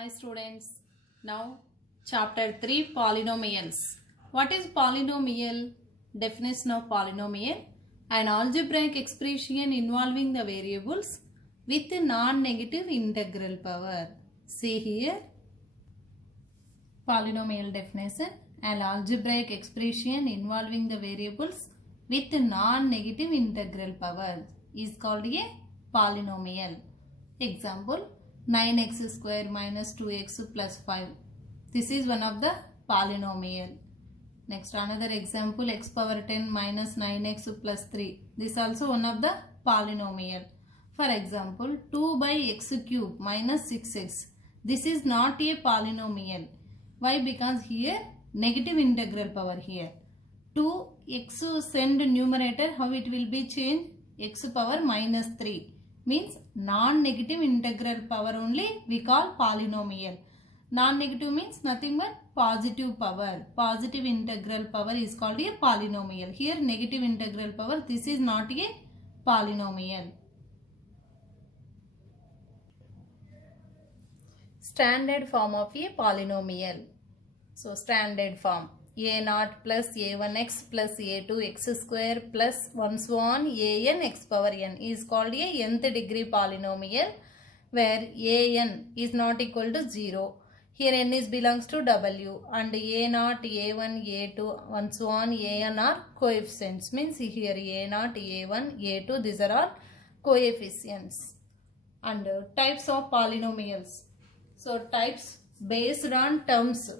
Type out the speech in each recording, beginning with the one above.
Hi students. Now chapter 3 polynomials. What is polynomial? Definition of polynomial. An algebraic expression involving the variables with non-negative integral power. See here. Polynomial definition. An algebraic expression involving the variables with non-negative integral power is called a polynomial. Example, 9x square minus 2x plus 5. This is one of the polynomial. Next, another example, x power 10 minus 9x plus 3. This also one of the polynomial. For example, 2 by x cube minus 6x. This is not a polynomial. Why? Because here negative integral power here. 2x send numerator, how it will be changed? X power minus 3. Means non-negative integral power only we call polynomial. Non-negative means nothing but positive power. Positive integral power is called a polynomial. Here negative integral power, this is not a polynomial. Standard form of a polynomial. So standard form. a0 plus a1x plus a2x square plus 1 so on an x power n is called a nth degree polynomial where an is not equal to 0. Here n is belongs to w and a0, a1, a2, 1 so on an are coefficients. Means here a0, a1, a2 these are all coefficients. And types of polynomials. So types based on terms.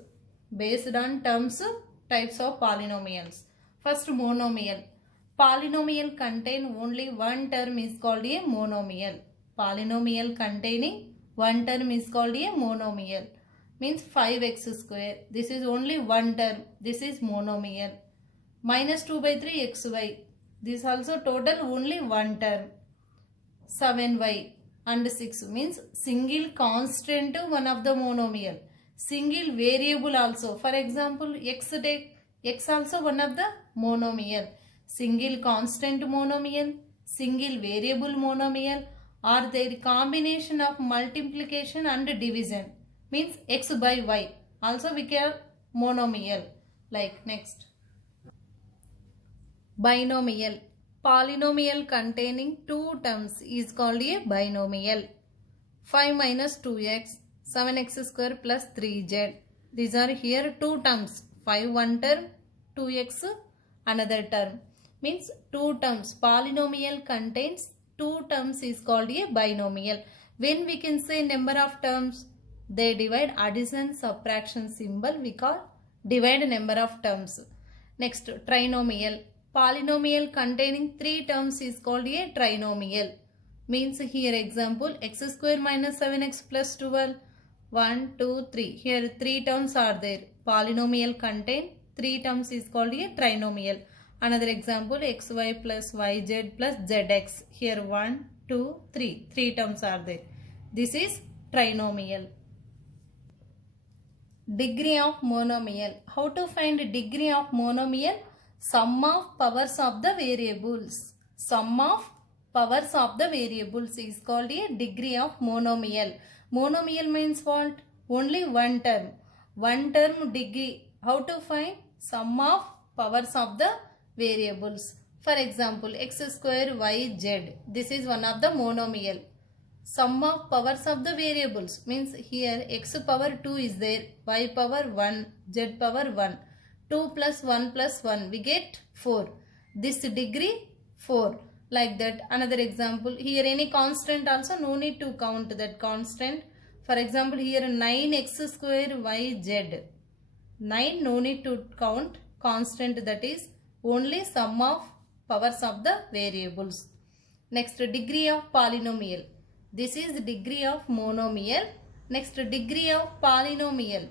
Types of polynomials. First, monomial. Polynomial contain only one term is called a monomial. Polynomial containing one term is called a monomial. Means 5x square. This is only one term. This is monomial. Minus 2 by 3 xy. This also total only one term. 7y and 6 means single constant one of the monomial. Single variable also. For example, x also one of the monomial. Single constant monomial, single variable monomial, or their combination of multiplication and division. Means x by y. Also we call monomial. Like next. Binomial. Polynomial containing two terms is called a binomial. 5 minus 2x. 7x square plus 3z. These are here two terms. 5 one term, 2x another term. Means two terms. Polynomial contains two terms is called a binomial. When we can say number of terms, they divide addition subtraction symbol we call divide number of terms. Next, trinomial. Polynomial containing three terms is called a trinomial. Means here example, x square minus 7x plus 12. 1, 2, 3. Here 3 terms are there. Polynomial contain 3 terms is called a trinomial. Another example, xy plus yz plus zx. Here 1, 2, 3. 3 terms are there. This is trinomial. Degree of monomial. How to find degree of monomial? Sum of powers of the variables. Sum of powers of the variables is called a degree of monomial. Monomial means what? Only one term. One term degree. How to find? Sum of powers of the variables. For example, x square y z. This is one of the monomial. Sum of powers of the variables means here x power 2 is there, y power 1, z power 1. 2 plus 1 plus 1 we get 4. This degree 4. Like that. Another example, here any constant also no need to count that constant. For example, here 9x square yz. 9 no need to count constant, that is only sum of powers of the variables. Next, degree of polynomial. This is degree of monomial. Next, degree of polynomial.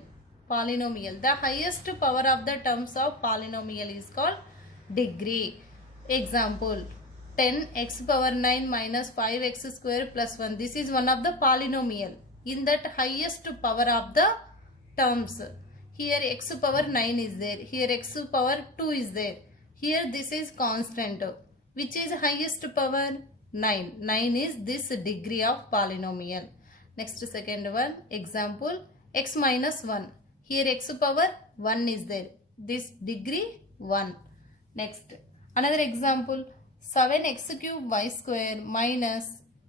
Polynomial. The highest power of the terms of polynomial is called degree. Example, 10x power 9 minus 5x square plus 1. This is one of the polynomial. In that highest power of the terms. Here x power 9 is there. Here x power 2 is there. Here this is constant. Which is highest power? 9. 9 is this degree of polynomial. Next second one example x minus 1. Here x power 1 is there. This degree 1. Next another example 7x cube y square minus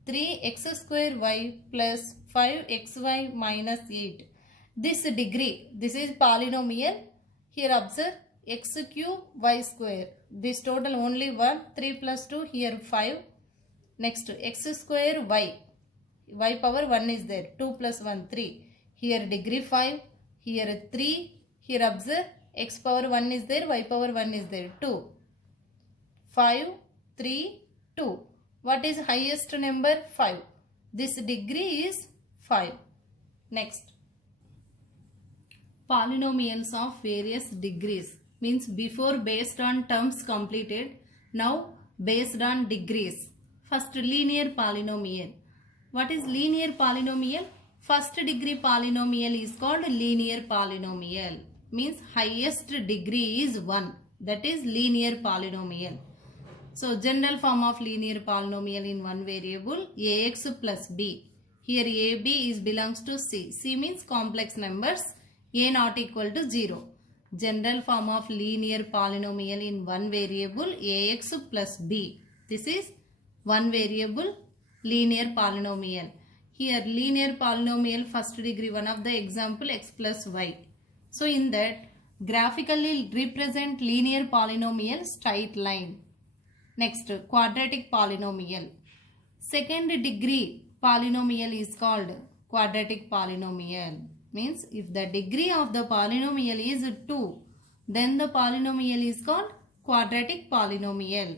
3x square y plus 5xy minus 8. This degree, this is polynomial. Here observe x cube y square. This total only 1. 3 plus 2 here 5. Next x square y. Y power 1 is there. 2 plus 1 3. Here degree 5. Here 3. Here observe x power 1 is there. Y power 1 is there. 2. 5, 3, 2. What is highest number? 5. This degree is 5. Next. Polynomials of various degrees. Means before based on terms completed. Now based on degrees. First linear polynomial. What is linear polynomial? First degree polynomial is called linear polynomial. Means highest degree is 1. That is linear polynomial. So general form of linear polynomial in one variable ax plus b. Here a, b is belongs to c. C means complex numbers. A not equal to 0. General form of linear polynomial in one variable ax plus b. This is one variable linear polynomial. Here linear polynomial first degree, one of the example x plus y. So in that graphically represent linear polynomial straight line. Next quadratic polynomial. Second degree polynomial is called quadratic polynomial. Means if the degree of the polynomial is 2, then the polynomial is called quadratic polynomial.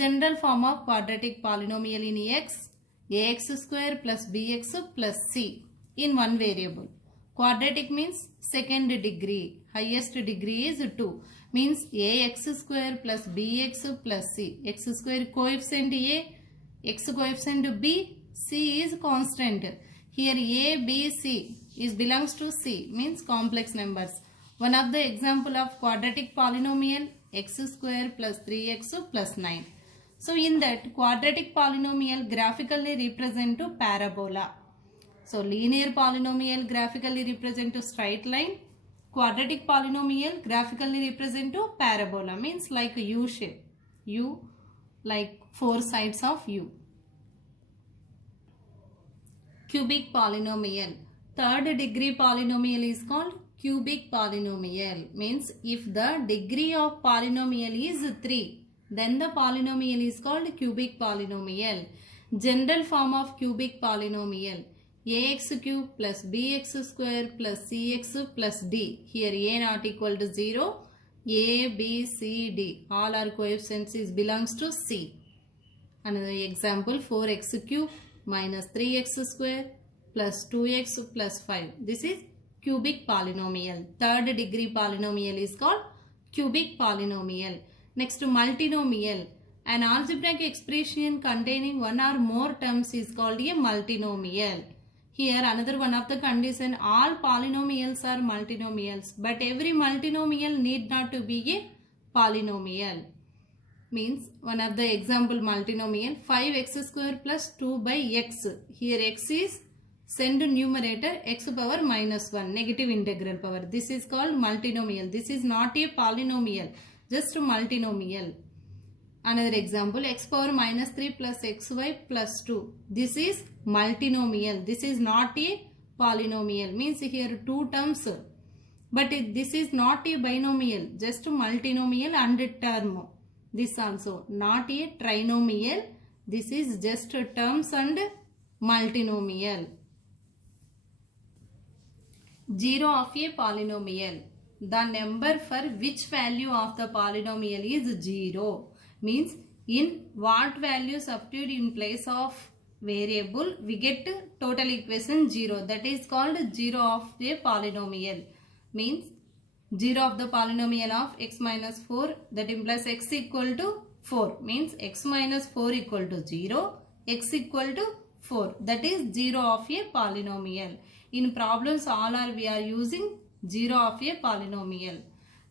General form of quadratic polynomial in x, ax square plus bx plus c in one variable. Quadratic means second degree. Highest degree is 2. Means ax square plus bx plus c. X square coefficient a, x coefficient b, c is constant. Here a, b, c is belongs to c. Means complex numbers. One of the example of quadratic polynomial x square plus 3x plus 9. So in that quadratic polynomial graphically represent to parabola. So linear polynomial graphically represent to straight line. Quadratic polynomial graphically represent to parabola. Means like U shape. U like 4 sides of U. Cubic polynomial. Third degree polynomial is called cubic polynomial. Means if the degree of polynomial is 3, then the polynomial is called cubic polynomial. General form of cubic polynomial ax cube plus bx square plus cx plus d. Here a not equal to 0. A, b, c, d. All are coefficients is belongs to c. Another example 4x cube minus 3x square plus 2x plus 5. This is cubic polynomial. Third degree polynomial is called cubic polynomial. Next multinomial. An algebraic expression containing one or more terms is called a multinomial. Here another one of the condition, all polynomials are multinomials, but every multinomial need not to be a polynomial. Means one of the example multinomial 5x square plus 2 by x. Here x is send numerator x power minus 1 negative integral power. This is called multinomial. This is not a polynomial, just multinomial. Another example x power minus 3 plus xy plus 2. This is multinomial. This is not a polynomial. Means here two terms. But this is not a binomial. Just multinomial and term. This also not a trinomial. This is just terms and multinomial. 0 of a polynomial. The number for which value of the polynomial is 0. Means in what value substitute in place of variable we get total equation 0. That is called 0 of a polynomial. Means 0 of the polynomial of x minus 4, that implies x equal to 4. Means x minus 4 equal to 0, x equal to 4. That is 0 of a polynomial. In problems all are we are using 0 of a polynomial.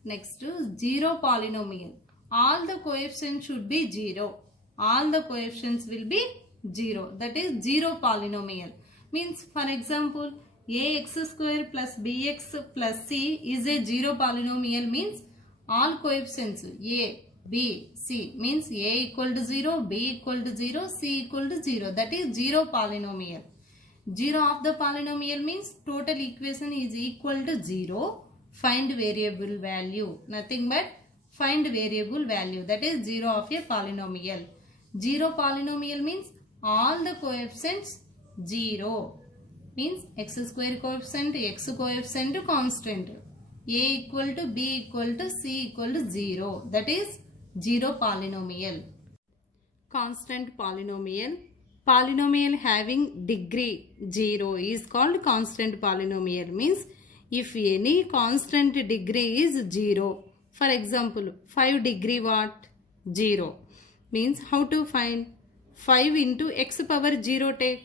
Next 0 polynomial. All the coefficients should be 0. All the coefficients will be 0. That is 0 polynomial. Means for example, ax square plus bx plus c is a zero polynomial means all coefficients a, b, c means a equal to 0, b equal to 0, c equal to 0. That is zero polynomial. Zero of the polynomial means total equation is equal to 0. Find variable value. Nothing but find variable value. That is 0 of a polynomial. Zero polynomial means all the coefficients 0. Means x square coefficient, x coefficient constant. A equal to b equal to c equal to 0. That is zero polynomial. Constant polynomial. Polynomial having degree 0 is called constant polynomial. Means if any constant degree is 0. For example, 5 degree what? 0. Means how to find? 5 into x power 0 take.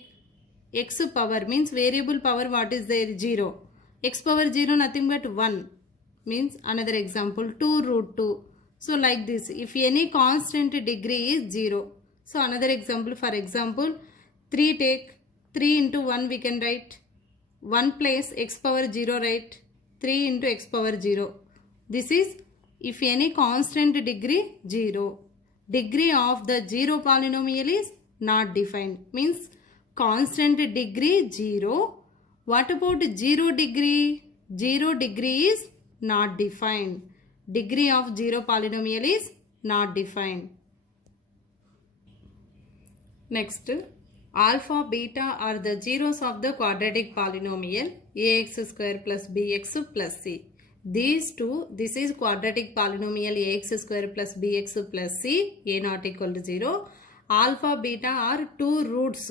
X power means variable power what is there? 0. X power 0 nothing but 1. Means another example 2 root 2. So like this, if any constant degree is 0. So another example, for example 3 take. 3 into 1 we can write. 1 place x power 0 write. 3 into x power 0. This is if any constant degree 0. Degree of the 0 polynomial is not defined. Means constant degree 0. What about 0 degree? 0 degree is not defined. Degree of 0 polynomial is not defined. Next, alpha, beta are the zeros of the quadratic polynomial ax square plus bx plus c. These two, this is quadratic polynomial ax square plus bx plus c, a not equal to 0. Alpha, beta are two roots.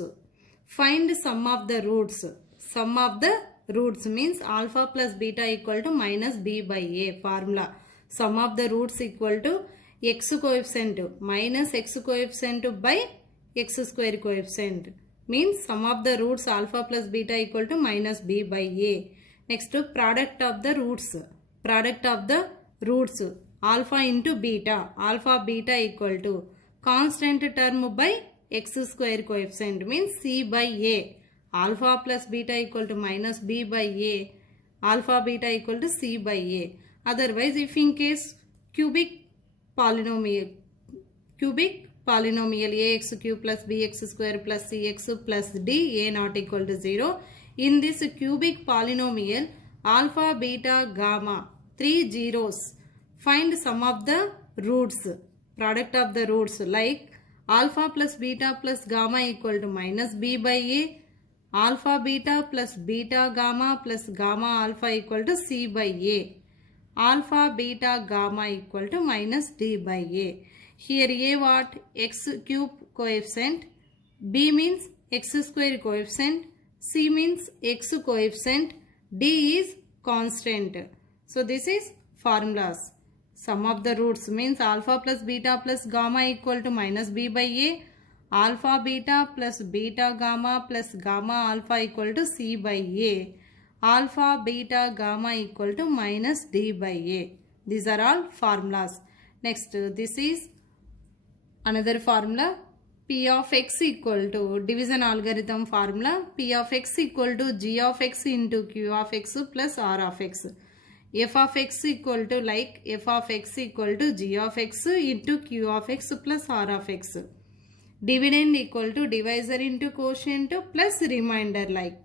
Find sum of the roots. Sum of the roots means alpha plus beta equal to minus b by a formula. Sum of the roots equal to x coefficient minus x coefficient by x square coefficient. Means sum of the roots alpha plus beta equal to minus b by a. Next, product of the roots. Product of the roots alpha into beta. Alpha beta equal to constant term by x square coefficient means c by a. Alpha plus beta equal to minus b by a. Alpha beta equal to c by a. Otherwise, if in case cubic polynomial ax cube plus bx square plus cx plus d a not equal to 0. In this cubic polynomial alpha, beta, gamma, 3 zeros. Find sum of the roots. Product of the roots like alpha plus beta plus gamma equal to minus b by a. Alpha beta plus beta gamma plus gamma alpha equal to c by a. Alpha beta gamma equal to minus d by a. Here a what? X cube coefficient. B means x square coefficient. C means x coefficient. D is constant. So this is formulas. Sum of the roots means alpha plus beta plus gamma equal to minus b by a. Alpha beta plus beta gamma plus gamma alpha equal to c by a. Alpha beta gamma equal to minus d by a. These are all formulas. Next, this is another formula. P of x equal to division algorithm formula. P of x equal to g of x into q of x plus r of x. F of x equal to like f of x equal to g of x into q of x plus r of x. Dividend equal to divisor into quotient plus remainder like.